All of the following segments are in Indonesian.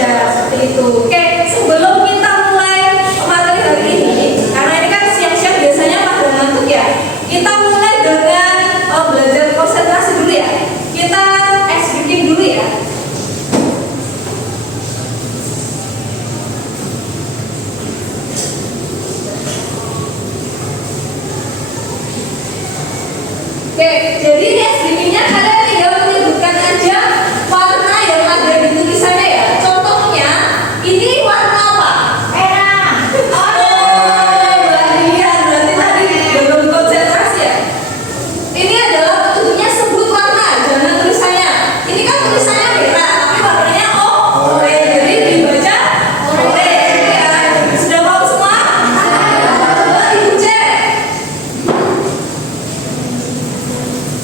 aja seperti itu. Oke, sebelum kita mulai materi hari ini, karena ini kan siang-siang biasanya pada ngantuk ya, kita mulai dengan belajar konsentrasi dulu ya. Kita ice breaking dulu ya. Oke, jadi ice breakingnya kalian tinggal menyebutkan aja warna yang ada di tulisannya ya. Contohnya, ini warna apa? Merah. Oh, iya, berarti tadi belum konsentrasi ya. Ini adalah petunjuknya, sebut warna, jangan tulisannya. Ini kan tulisannya merah, tapi warnanya orange. Jadi dibaca orange ya. Sudah paham semua? Coba Ibu cek.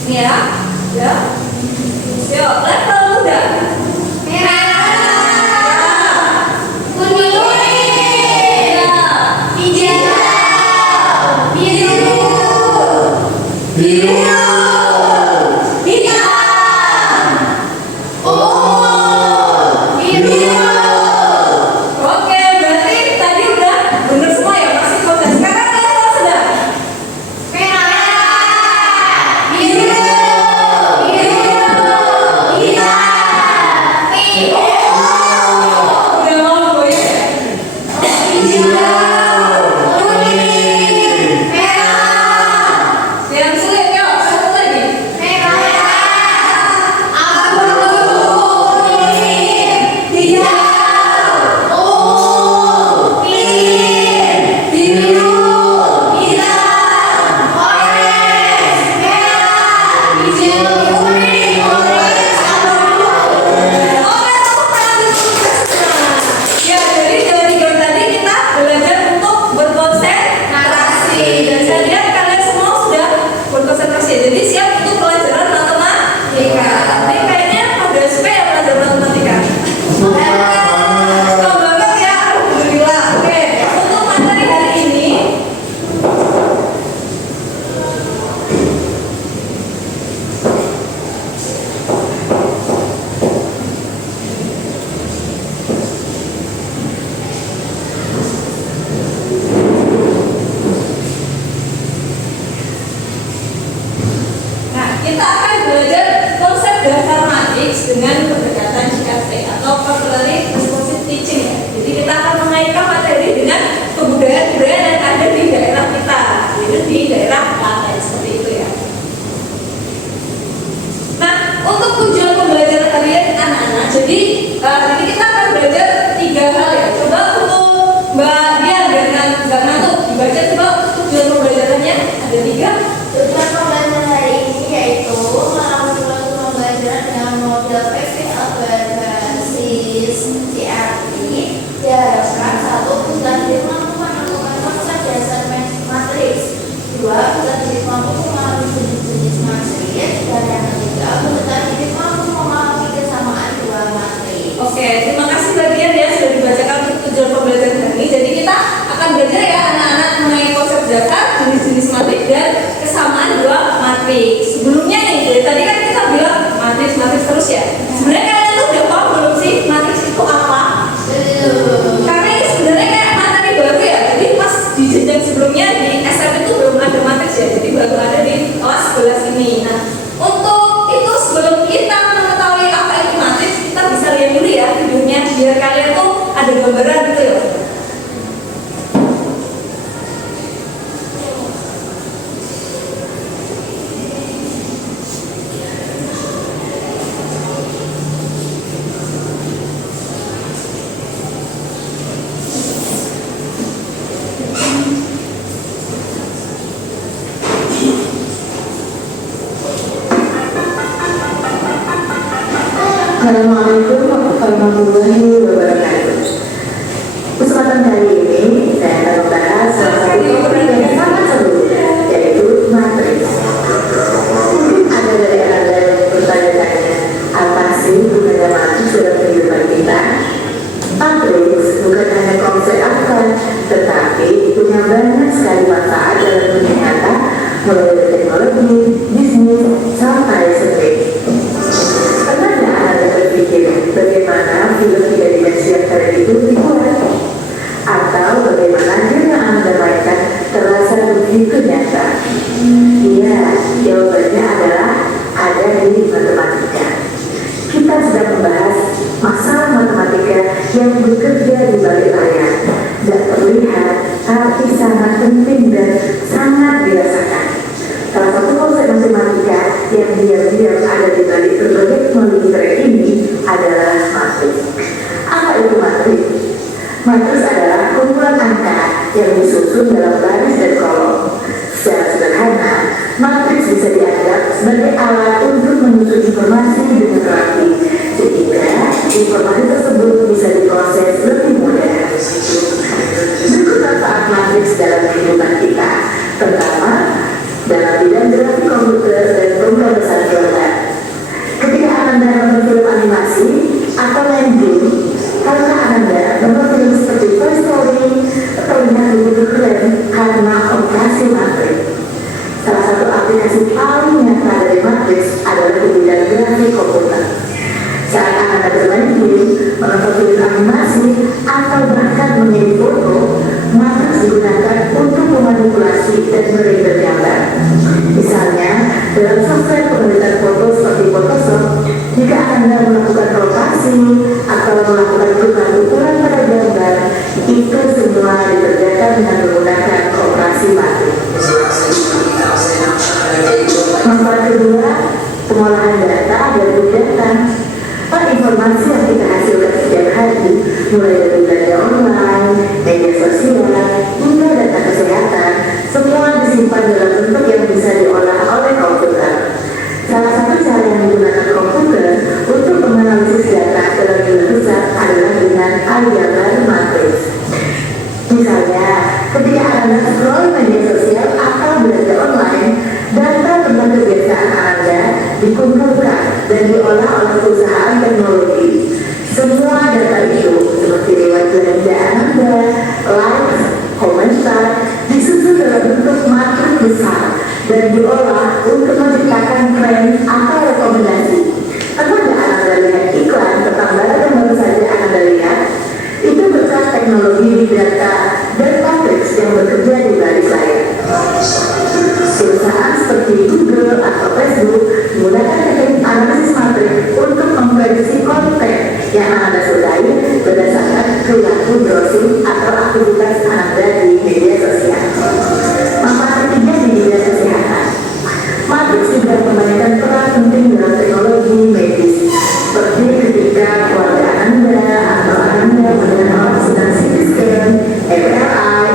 Ini ya. Ya. Yuk, level muda. Merah. Kuning. Ya. Hijau. Biru. Biru. Hitam. Oh, biru. Oke, berarti tadi udah bener semua ya, masih konsen. Sekarang level sedang. Merah. Biru. Kita akan belajar konsep dasar matriks dengan pendekatan CRT atau Corollary Responsive Teaching ya. Jadi kita akan mengaitkan materi dengan kebudayaan-budayaan yang ada di daerah kita, yaitu di daerah Klaten seperti itu ya. Nah, untuk tujuan pembelajaran kalian anak-anak, jadi nanti kita akan belajar 3 hal ya. Coba untuk Mbak Dian dengan Mbak Natu dibaca coba tujuan pembelajarannya ada 3. Tujuan pembelajaran hari ini yaitu melakukan suatu pembelajaran dengan model PPL berbasis CRT. Diharapkan 1. Kita didik mampu menemukan konsep dasar matriks. 2. Kita didik mampu memahami jenis-jenis matriks. Dan yang ketiga, kita didik mampu memahami kesamaan 2 matriks. Oke, terima kasih Mbak Dian ya sudah dibacakan untuk tujuan pembelajaran hari ini. Jadi kita akan belajar ya anak-anak mengenai konsep dasar, jenis-jenis matriks dan kesamaan 2 matriks. Sebelumnya nih, dari tadi kan kita bilang matriks terus ya. Sebenarnya kalian tuh udah paham belum sih matriks itu apa? Karena ini sebenarnya kayak materi baru ya. Jadi pas di jenjang sebelumnya di SMP itu belum ada matriks ya. Jadi baru ada di kelas 11 ini. Nah, untuk itu sebelum kita mengetahui apa itu matriks, kita bisa lihat dulu ya videonya biar kalian tuh ada gambaran gitu ya. Assalamualaikum warahmatullahi wabarakatuh. Kesempatan hari ini saya akan membahas salah satu topik yang sangat seru, yaitu matriks. Mungkin ada dari Anda yang bertanya-tanya, apa sih gunanya matriks dalam kehidupan kita? Matriks bukan hanya konsep abstrak, tetapi punya banyak sekali manfaat dalam dunia nyata, mulai dari teknologi, bisnis, sampai seni. Bagaimana film tiga dimensi bekerja di balik layar, tidak terlihat, tapi sangat penting dan sangat dirasakan. Salah satu konsep matematika yang diam-diam ada di balik berbagai teknologi keren ini adalah matriks. Apa itu matriks? Matriks adalah kumpulan angka yang disusun dalam baris dan kolom. Secara sederhana, matriks bisa dianggap sebagai alat untuk menyusun informasi dengan rapi, sehingga informasi tersebut bisa diproses lebih mudah. Berikut manfaat matriks dalam kehidupan kita, terutama dalam bidang grafik komputer dan pemrosesan gambar. Ketika Anda menonton film animasi atau main game, karena Anda menonton film seperti Toy Story, terlihat begitu keren karena operasi matriks. Salah satu aplikasi paling nyata dari matriks adalah di bidang grafik komputer. Saat Anda bermain game, menonton film animasi, atau bahkan mengirim foto, matriks digunakan untuk memanipulasi dan merender gambar. Misalnya, dalam software pengeditan foto seperti Photoshop, jika Anda melakukan rotasi atau melakukan perubahan ukuran pada gambar, itu semua dikerjakan dengan menggunakan operasi matriks. Manfaat kedua, pengolahan data dan big data. Informasi yang kita hasilkan setiap hari, mulai dari belanja online, media sosial, hingga data kesehatan, semua disimpan dalam bentuk yang bisa diolah oleh komputer. Salah satu cara yang digunakan komputer untuk menganalisis data dalam jumlah besar adalah dengan aljabar matriks. Misalnya, ketika Anda scroll media sosial atau belanja online, data tentang kebiasaan Anda dikumpulkan dan diolah oleh perusahaan teknologi. Semua data itu, seperti riwayat belanja Anda, likes, komentar, disusun dalam bentuk matriks besar dan diolah untuk menciptakan tren atau rekomendasi. Apabila Anda lihat iklan tentang barang yang baru saja Anda lihat, itu berkat teknologi big data dan matriks yang bekerja di balik layar. Perusahaan seperti Google atau Facebook menggunakan teknik analisis matriks untuk memprediksi konten yang Anda sukai berdasarkan perilaku browsing atau aktivitas Anda di media sosial. Manfaat ketiga di bidang kesehatan. Matriks juga memainkan peran penting dalam teknologi medis, seperti ketika keluarga Anda atau Anda mendengar orang sedang CT scan, MRI,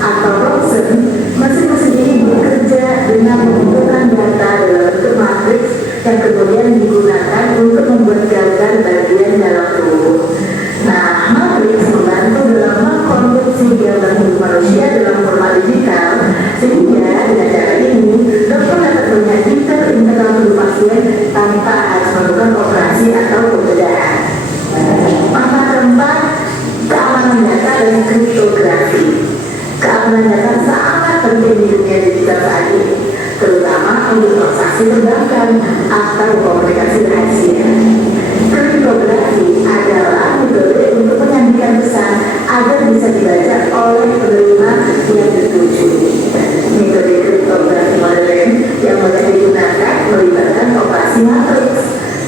atau ronsen, mesin-mesin ini bekerja dengan mengumpulkan data dalam bentuk matriks yang kemudian digunakan untuk membuat gambar bagian dalam tubuh. Nah, matriks membantu dalam mengkonstruksi gambar tubuh manusia dalam format digital, sehingga dengan cara ini dokter dapat melihat detail internal tubuh pasien tanpa harus melakukan operasi atau pembedahan. Manfaat keempat, keamanan data dan kriptografi. Keamanan data sangat penting di dunia digital saat ini, terutama untuk transaksi perbankan atau komunikasi rahasia. Kriptografi adalah metode untuk menyandikan pesan agar bisa dibaca oleh penerima yang dituju. Metode kriptografi modern yang banyak digunakan melibatkan operasi matriks.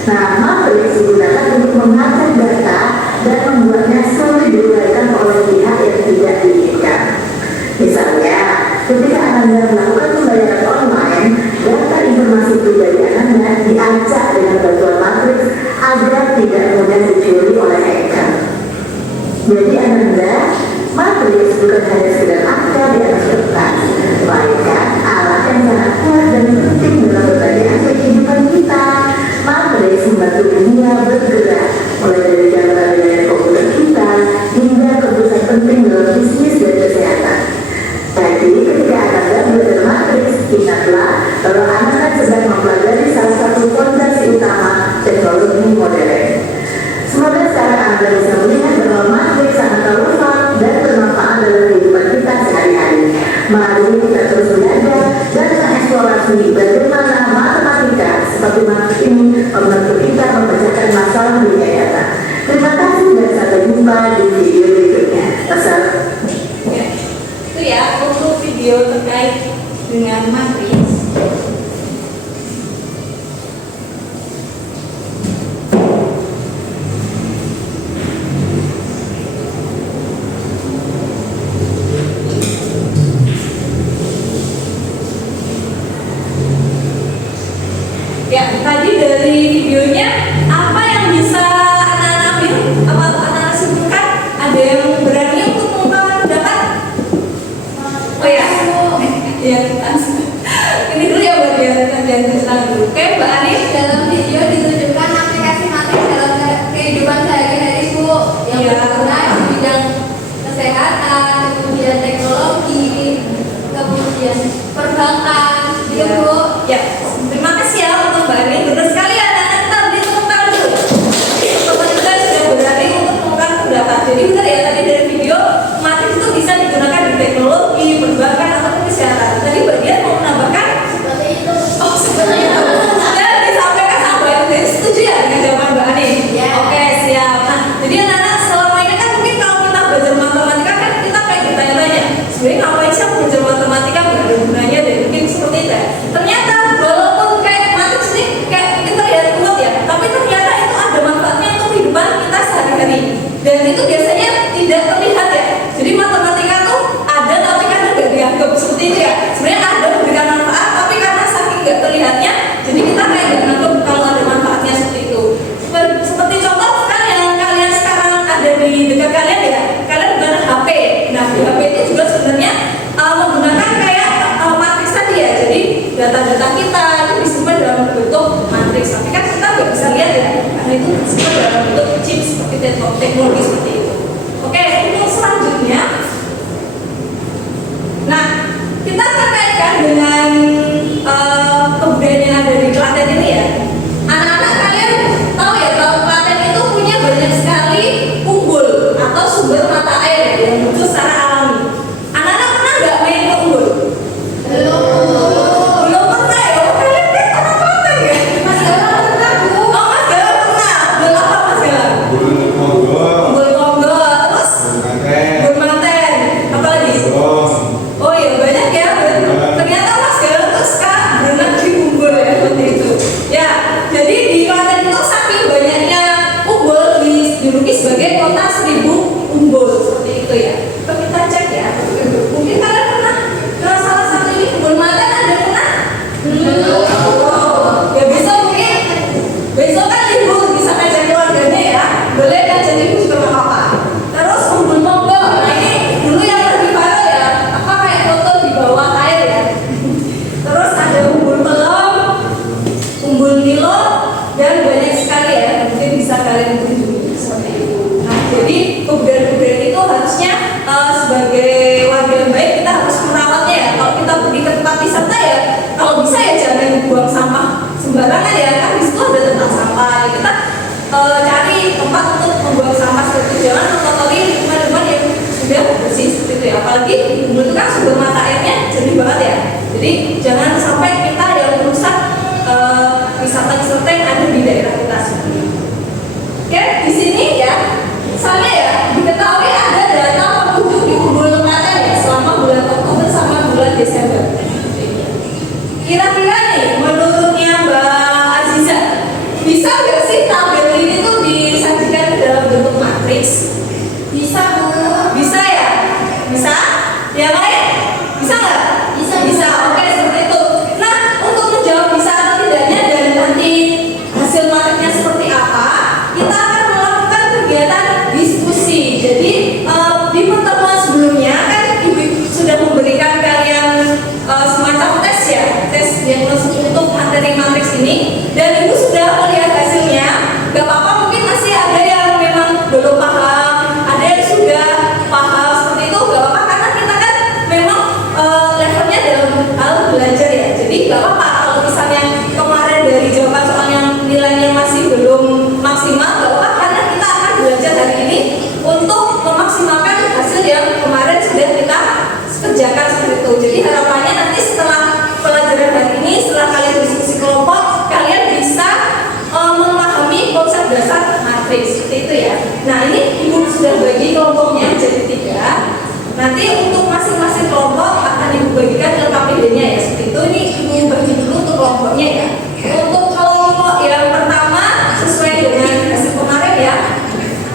Nah, matriks digunakan untuk mengacak data dan membuatnya sulit diuraikan oleh pihak yang tidak diinginkan. Misalnya, ketika Anda melakukan pembayaran online, data informasi pribadi Anda diacak dengan bantuan matriks agar tidak mudah dicuri oleh hacker. Jadi Anda, matriks bukan hanya sekedar angka di atas kertas, melainkan alat yang sangat kuat dan penting dalam berbagai aspek kehidupan kita. Matriks membantu dunia bergerak, mulai dari gambar dengan komputer kita hingga keputusan penting dalam bisnis dan kesehatan. Tadi ketika Anda belajar matriks, ingatlah bahwa Anda sedang mempelajari salah satu fondasi utama teknologi modern. Semoga sekarang Anda bisa melihat bahwa matriks sangat relevan dan bermanfaat dalam kehidupan kita sehari-hari. Mari kita terus belajar dan mengeksplorasi bagaimana matematika seperti matriks ini membantu kita memecahkan masalah dunia nyata. Terima kasih dan sampai jumpa di video berikutnya. Itu ya untuk video terkait dengan matriks. ada yang berani untuk mengungkapkan pendapat? Oh ya, ya ini dulu ya buat dia dan kesenangan dulu. Oke, Mbak Ani. Dalam video ditunjukkan aplikasi matrik dalam kehidupan sehari-hari Bu yang Iya. berguna di bidang kesehatan, kemudian teknologi, kemudian perbankan, gitu Ya. Bu. Ya, terima kasih ya untuk Mbak Ani. Benar sekali anak-anak kita beri tepuk tangan dulu. Teman kita sudah berani untuk mengungkapkan pendapat. Jadi benar ya tadi dari video matrik itu bisa digunakan di teknologi, perbankan ataupun kesehatan. Tadi Mbak Dian mau menambahkan? Seperti itu. Oh, seperti itu. Dan disampaikan sama Mbak Ani. Setuju ya dengan jawaban Mbak Ani? Ya. Oke, siap. Nah, jadi anak-anak selama ini kan mungkin kalau kita belajar matematika kan kita kayak ditanya-tanya, sebenarnya ngapain sih aku belajar matematika, nggak ada gunanya deh, mungkin seperti itu ya. Ternyata walaupun kayak matematika sih kayak kita terlihat kuat ya, tapi ternyata itu ada manfaatnya untuk kehidupan kita sehari-hari. Dan itu biasanya tidak terlihat ya. Jadi matematika tuh ada tapi kan nggak dianggap seperti itu ya. Sebenarnya ada memberikan manfaat, tapi karena saking nggak terlihatnya, jadi kita kayak nggak nganggap kalau ada manfaatnya seperti itu. Seperti contoh kan yang kalian sekarang ada di dekat kalian ya, kalian menggunakan HP. Nah di HP itu juga sebenarnya menggunakan kayak matriks tadi ya. Jadi data-data kita itu disimpan dalam bentuk matriks. Tapi kan kita nggak bisa lihat ya, karena itu disimpan dalam bentuk chip seperti teknologi seperti itu. Oke, untuk selanjutnya, nah kita terkaitkan dengan kebudayaan yang ada di Klaten ini ya. Anak-anak kalian tahu ya kalau Klaten itu punya banyak sekali umbul atau sumber mata air ya, yang muncul secara alami. Anak-anak pernah nggak main ke umbul? Belum pernah ya? Oh, kalian kan orang Klaten ya? Mas Galang pernah Bu? Oh Mas Galang pernah. Umbul apa Mas Galang? Umbul Monggo. Terus? Umbul Manten. Apa lagi? Oh iya banyak ya. Ternyata Mas Galang tuh suka berenang di umbul ya seperti itu. Ya, jadi di Klaten itu saking banyaknya umbul dijuluki sebagai kota 1000 umbul seperti itu ya. Coba kita cek ya. Mungkin kalian pernah ke salah satu ini umbul Manten, ada pernah? Ya besok mungkin besok kan libur bisa ngajak keluarganya ya. Boleh ngajak ibu juga nggak apa-apa. Terus umbul Monggo, nah ini dulu yang lebih viral ya. Apa kayak foto di bawah air ya. Terus ada umbul Pelem, umbul Nilo, dan banyak sekali ya. Mungkin bisa kalian kunjungi seperti itu. Nah, jadi kebudayaan itu harusnya sebagai warga yang baik kita harus merawatnya ya. Kalau kita pergi ke tempat wisata ya, kalau bisa ya jangan buang sampah sembarangan ya. Kan di situ ada tempat sampah. Ya, kita cari tempat untuk membuang sampah seperti itu. Jangan mengotori lingkungan yang sudah bersih seperti itu ya. Apalagi umbul itu kan sumber mata airnya jernih banget ya. Jadi jangan sampai kita yang merusak wisata-wisata yang ada di daerah kita sendiri. Oke, di sini ya, misalnya ya, diketahui ada data penduduk di umbul Klaten ya selama bulan Oktober sama bulan Desember. Kira-kira nih, menurutnya Mbak Aziza, bisa nggak sih tabel ini tuh disajikan dalam bentuk matriks? Bisa Bu. Bisa ya? Bisa? Yang lain? Bisa nggak? Bisa. Bisa, oke seperti itu. Nah, untuk menjawab bisa atau tidaknya dan nanti hasil matriknya seperti apa, kita akan melakukan kegiatan diskusi. Jadi di pertemuan sebelumnya kan Ibu sudah memberikan kalian semacam tes ya, tes diagnosis untuk materi matriks ini, dan Ibu sudah melihat hasilnya. Gak apa-apa, mungkin masih ada yang memang belum paham, ada yang sudah paham seperti itu, gak apa-apa karena kita kan memang levelnya dalam hal belajar ya. Jadi gak apa-apa kalau misalnya kemarin dari jawaban soal yang nilainya masih belum maksimal, gak apa-apa karena kita akan belajar hari ini untuk memaksimalkan hasil yang kemarin sudah kita kerjakan seperti itu. Jadi harapannya nanti setelah pelajaran hari ini, setelah kalian diskusi kelompok, kalian bisa memahami konsep dasar matriks seperti itu ya. Nah ini Ibu sudah bagi kelompoknya jadi 3. Nanti untuk masing-masing kelompok akan Ibu bagikan LKPD-nya ya seperti itu. Ini Ibu bagi dulu untuk kelompoknya ya. Untuk kelompok yang pertama sesuai dengan hasil kemarin ya.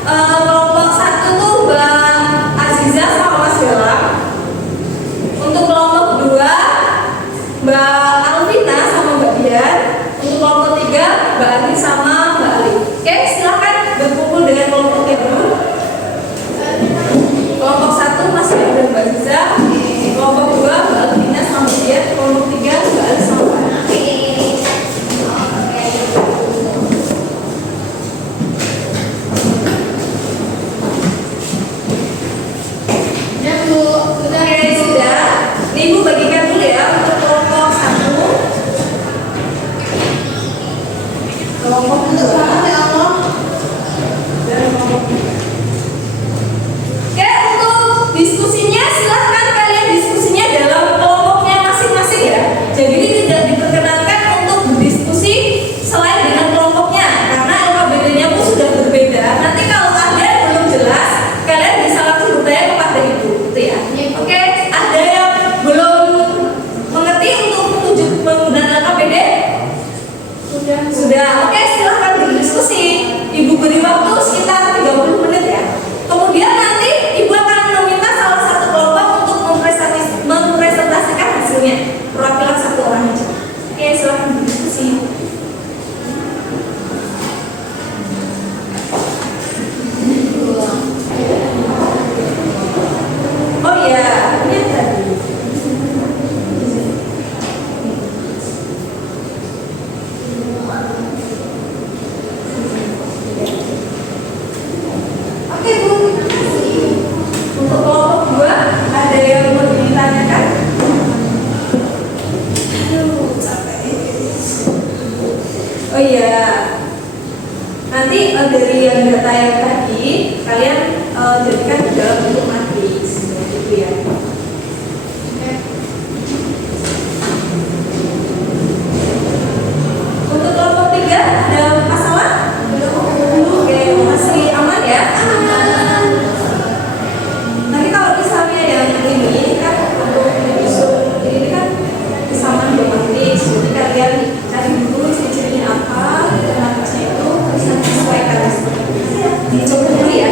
Kelompok 1 tuh Mbak Aziza sama Mas Galang. Untuk kelompok 2 Mbak Alvina sama Mbak Dian. Untuk kelompok 3 Mbak Ani sama Mbak Ali. Oke, silakan berkumpul dengan kelompoknya dulu. kelompok dua. Oke, untuk diskusinya silahkan kalian diskusinya dalam kelompoknya masing-masing ya. Jadi ini tidak diperkenankan untuk berdiskusi selain dengan kelompoknya karena LKBD-nya pun sudah berbeda. Nanti kalau ada yang belum jelas, kalian bisa langsung bertanya kepada ibu, gitu ya. Oke, ada yang belum mengerti untuk menggunakan LKBD? Sudah. Oke, silahkan berdiskusi. Ibu beri waktu sekitar 30 menit ya. Kemudian nanti ibu akan meminta salah satu kelompok untuk mempresentasikan hasilnya. Perwakilan satu orang aja. Oke, silahkan berdiskusi. Oh iya, ini tadi. Oke Bu, untuk kelompok 2 ada yang mau ditanyakan? Aduh, capek. Oh iya, nanti dari yang data yang tadi kalian jadikan di dalam bentuk matriks, gitu ya. Untuk kelompok 3 ada masalah? Oke, masih aman ya? Nanti kalau misalnya yang ini kan untuk menyusun ini kan kesamaan dua matriks, jadi kalian cari dulu ciri-cirinya apa, matriksnya itu bisa disesuaikan. Dicoba dulu ya.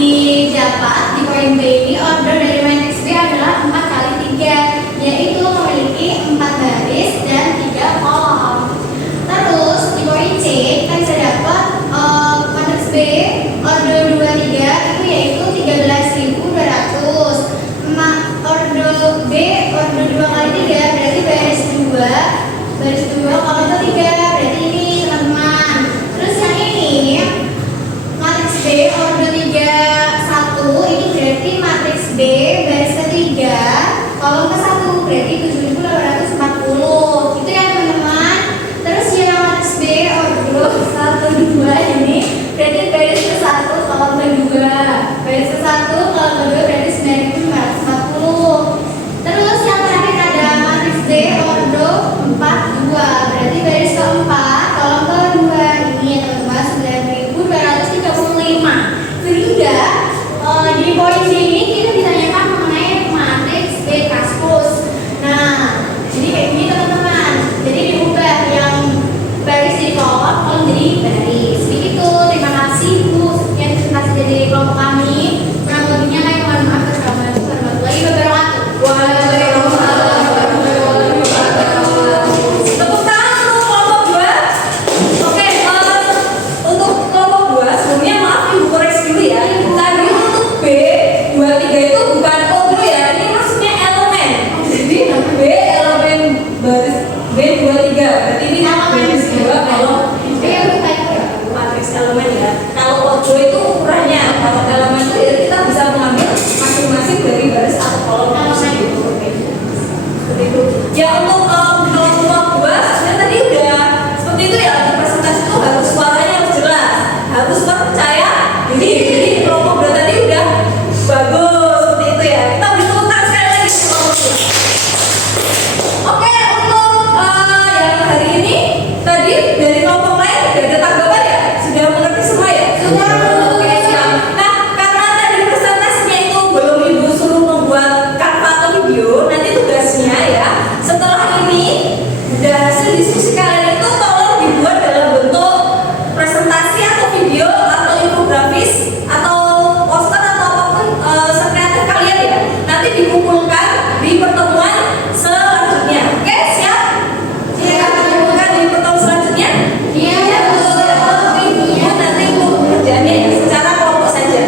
didapat di poin B ini, order dari matriks B adalah 4 kali 3, yaitu memiliki 4 baris dan 3 kolom. Terus di poin C kita bisa dapat matriks B order 2, 3 itu yaitu 13.200. Order B order 2 kali 3 berarti baris 2 kolom ketiga, berarti ini teman-teman. Terus yang ini matriks B order 3, 1 ini berarti matriks B baris ketiga kolom ke-1 berarti 7.840. Itu ya teman-teman. Terus yang matriks B order 1, 2 ini berarti baris ke-1 kolom kedua. Baris ke-1 kolom kedua berarti 9.540. Terus yang terakhir ada matriks D order 4, 2 berarti baris keempat kolom kedua ini ya teman-teman 9.235. Sehingga di poin D ini kita ditanyakan mengenai matriks B transpose. Nah, jadi kayak gini teman-teman. Jadi diubah yang baris jadi kolom jadi baris. Begitu. Terima kasih Bu yang presentasi dari kelompok kami. Kurang lebihnya kami mohon maaf. Wassalamualaikum warahmatullahi wabarakatuh. Waalaikumsalam warahmatullahi wabarakatuh. Tepuk tangan untuk kelompok 2. Oke, untuk kelompok 2 sebelumnya maaf Ibu koreksi dulu ya. Tadi untuk B 23 itu bukan O dulu ya. Ini maksudnya elemen. Jadi B elemen baris B 23. Berarti ini baris 2 kalau matriks elemen ya. Kalau ojo itu ukurannya, kalau elemen itu ya kita bisa mengambil masing-masing dari baris atau kolom gitu. Seperti itu. Ya untuk kelompok 2 sebenarnya tadi udah seperti itu ya. Di presentasi itu harus suaranya harus jelas, harus percaya diri. Jadi kelompok 2 tadi udah bagus seperti itu ya. Kita beri tepuk tangan sekali lagi untuk kelompok 2. Oke, untuk yang hari ini tadi dari kelompok lain sudah ada tanggapan ya? Sudah mengerti semua ya? Sudah. Oke, siap. Nah, karena tadi presentasinya itu belum Ibu suruh membuat kanva atau video, nanti tugasnya ya setelah ini udah hasil diskusi kalian itu tolong dibuat dalam bentuk presentasi atau video atau infografis atau poster atau apapun sekreatif kalian ya. Nanti dikumpulkan di pertemuan selanjutnya. Oke, siap? Siap. Dikumpulkan di pertemuan selanjutnya? Iya. Nanti Ibu kerjaannya ya secara kelompok saja.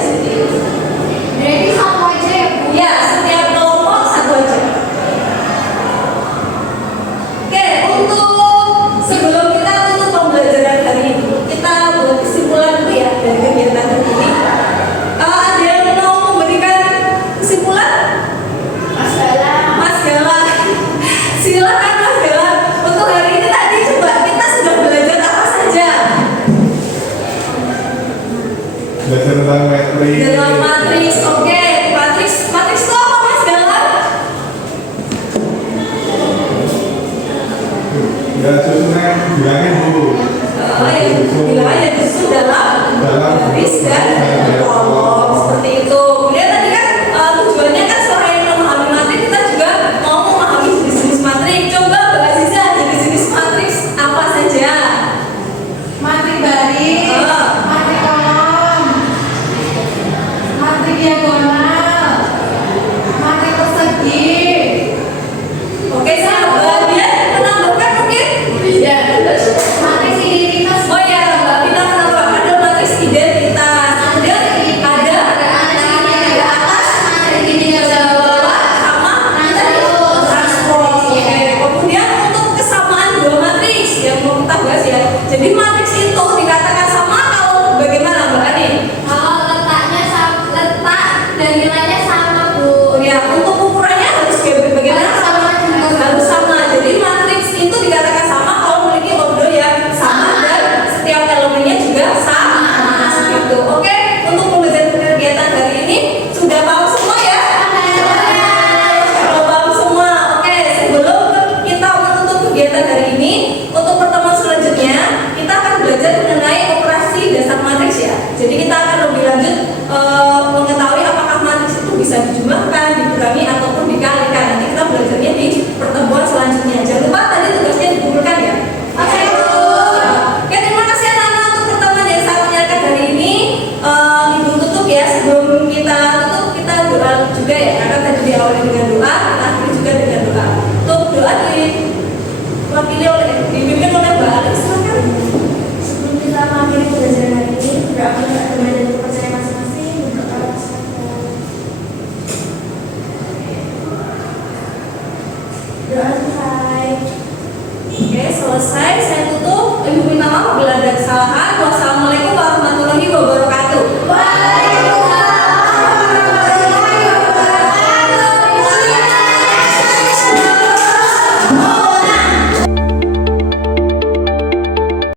Berarti satu aja ya Bu? Ya, setiap kelompok satu aja. Oke, untuk sebelum kita tutup pembelajaran hari ini, kita buat kesimpulan dulu ya dari kegiatan hari ini. Ada yang mau memberikan kesimpulan? Mas Bala. Mas Gala, silakan Mas Gala. Untuk hari ini tadi coba kita sudah belajar apa saja? Belajar tentang matriks. Dalam matriks, oke. Matriks itu apa Mas Gala? Ya susunnya bilangin Bu. Bilang aja disusun dalam baris dan kolom seperti itu. Kemudian tadi kan tujuannya kan selain memahami matriks kita juga mau memahami jenis-jenis matriks. Coba Mbak Aziza jenis-jenis matriks apa saja? Matrik baris, matrik kolom, matrik diagonal, matrik persegi. Oke, sahabat dia menambahkan mungkin? Iya. Matriks identitas. Oh ya, Mbak Vina menambahkan ada matriks identitas. Kemudian ada atas, ada bawah, sama transpose. Oke. Kemudian untuk kesamaan dua matriks yang mau kita bahas ya. Jadi matriks itu dikatakan sama kalau bagaimana Mbak Ani? Kalau letak selesai saya tutup, Ibu